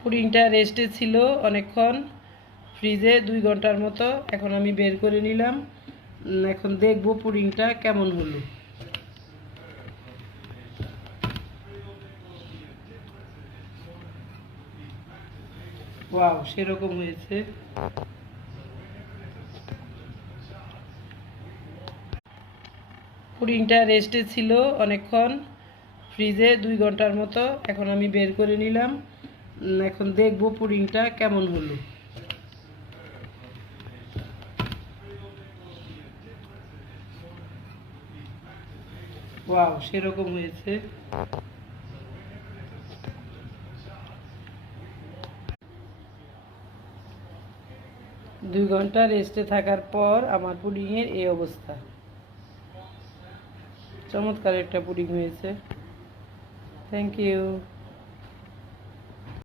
পুডিংটা রেস্টে ছিল অনেকক্ষণ ফ্রিজে 2 ঘন্টার মতো। এখন আমি বের করে নিলাম। এখন দেখব পুডিংটা কেমন হলো। ওয়াও, সেরকম হয়েছে। পুডিংটা রেস্টে ছিল অনেকক্ষণ ফ্রিজে 2 ঘন্টার মতো। এখন আমি বের করে নিলাম। এখন দেখব পুডিংটা কেমন হলো। ওয়াও, সেরকম হয়েছে। দুই ঘন্টা রেস্টে থাকার পর আমার পুডিংয়ের এই অবস্থা। চমৎকার একটা পুডিং হয়েছে। Thank you.